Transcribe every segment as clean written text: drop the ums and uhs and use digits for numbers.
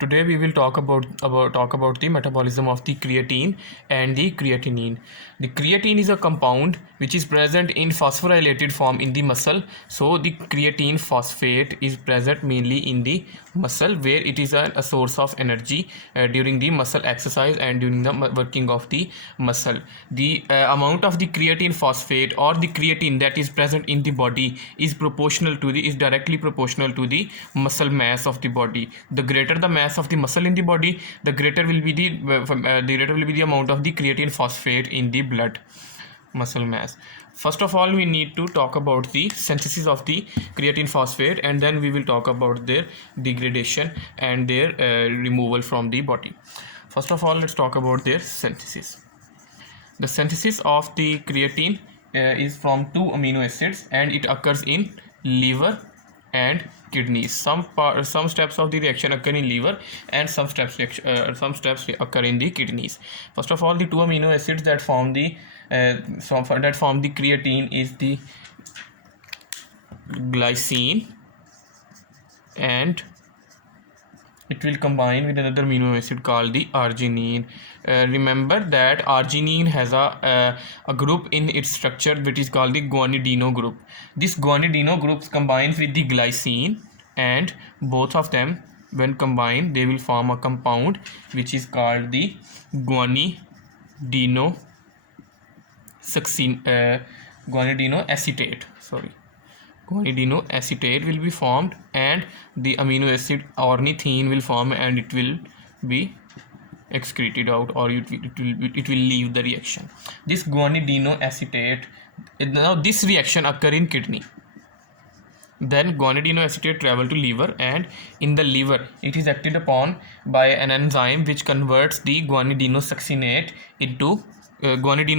Today we will talk about the metabolism of the creatine and the creatinine. The creatine is a compound which is present in phosphorylated form in the muscle. So the creatine phosphate is present mainly in the muscle, where it is a source of energy during the muscle exercise and during the working of the muscle. The amount of the creatine phosphate or the creatine that is present in the body is directly proportional to the muscle mass of the body. The greater the mass of the muscle in the body, the greater will be the amount of the creatine phosphate in the blood muscle mass. First of all, we need to talk about the synthesis of the creatine phosphate, and then we will talk about their degradation and their removal from the body. First of all, let's talk about their synthesis. The synthesis of the creatine is from two amino acids, and it occurs in liver and kidneys. Some steps of the reaction occur in liver, and some steps occur in the kidneys. First of all, the two amino acids that form the creatine is the glycine, and it will combine with another amino acid called the arginine. Remember that arginine has a group in its structure which is called the guanidino group. This guanidino group combines with the glycine, and both of them, when combined, they will form a compound which is called the guanidino acetate. Guanidino acetate will be formed, and the amino acid ornithine will form, and it will be excreted out, or it will leave the reaction. This guanidino acetate, now this reaction occur in kidney. Then guanidino acetate travel to liver, and in the liver it is acted upon by an enzyme which converts the guanidino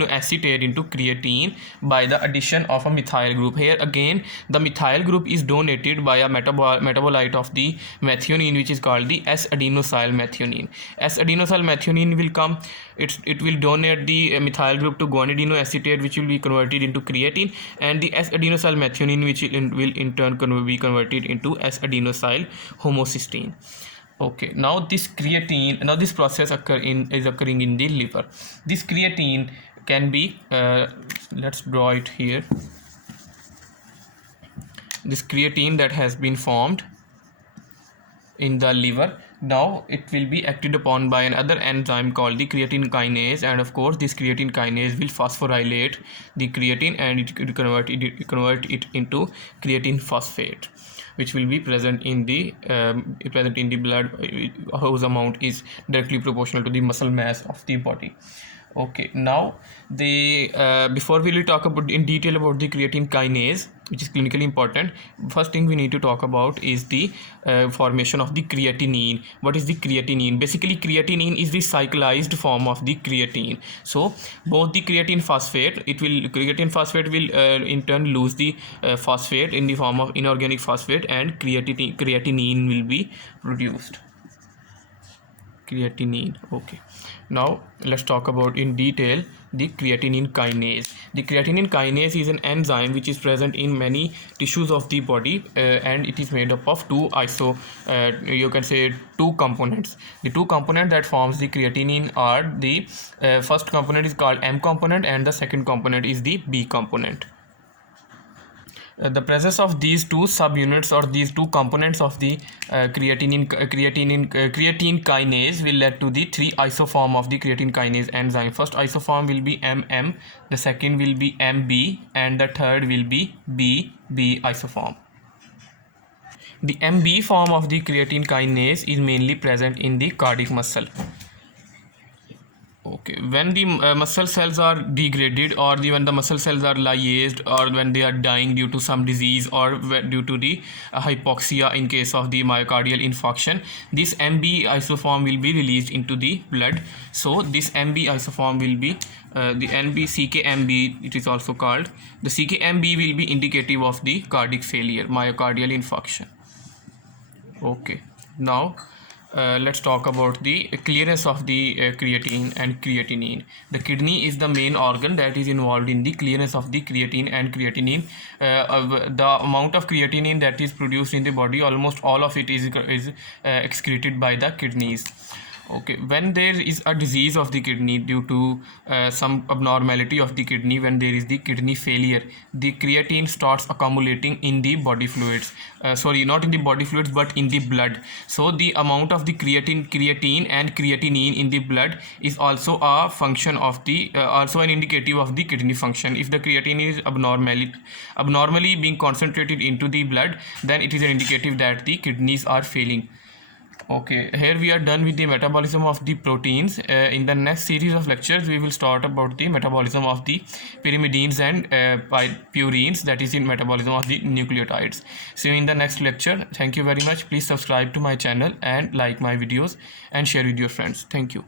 acetate into creatine by the addition of a methyl group. Here again, the methyl group is donated by a metabolite of the methionine, which is called the S-adenosyl methionine. S-adenosyl methionine will come, it will donate the methyl group to guanidino acetate, which will be converted into creatine, and the S-adenosyl methionine, which will in turn be converted into S-adenosyl homocysteine. Okay, now this process is occurring in the liver. This creatine can be let's draw it here. This creatine that has been formed in the liver, now it will be acted upon by another enzyme called the creatine kinase, and of course this creatine kinase will phosphorylate the creatine, and it will convert it into creatine phosphate, which will be present in the blood, whose amount is directly proportional to the muscle mass of the body. Okay, now before we will talk about in detail about the creatine kinase, which is clinically important, first thing we need to talk about is the formation of the creatinine. What is the creatinine? Basically, creatinine is the cyclized form of the creatine. So both the creatine phosphate will in turn lose the phosphate in the form of inorganic phosphate, and creatinine will be produced. Creatinine. Okay, now let's talk about in detail the creatinine kinase. The creatinine kinase is an enzyme which is present in many tissues of the body, and it is made up of two components. The two components that forms the creatinine are the first component is called M component, and the second component is the B component. The presence of these two subunits, or these two components of the creatine kinase, will lead to the three isoform of the creatine kinase enzyme. First isoform will be MM, the second will be MB, and the third will be BB isoform. The MB form of the creatine kinase is mainly present in the cardiac muscle. Okay, when the muscle cells are degraded, or when the muscle cells are lyased, or when they are dying due to some disease, or due to the hypoxia in case of the myocardial infarction, this MB isoform will be released into the blood. So this MB isoform will be the CKMB, it is also called. The CKMB will be indicative of the cardiac failure, myocardial infarction. Okay, now let's talk about the clearance of the creatine and creatinine. The kidney is the main organ that is involved in the clearance of the creatine and creatinine. The amount of creatinine that is produced in the body, almost all of it is excreted by the kidneys. Okay, when there is a disease of the kidney due to some abnormality of the kidney, when there is the kidney failure, the creatine starts accumulating in the body fluids. Sorry, not in the body fluids, but in the blood. So the amount of the creatine and creatinine in the blood is also a function of the also an indicative of the kidney function. If the creatine is abnormally being concentrated into the blood, then it is an indicative that the kidneys are failing. Okay, here we are done with the metabolism of the proteins. In the next series of lectures, we will start about the metabolism of the pyrimidines and purines, that is in metabolism of the nucleotides. See you in the next lecture. Thank you very much. Please subscribe to my channel and like my videos and share with your friends. Thank you.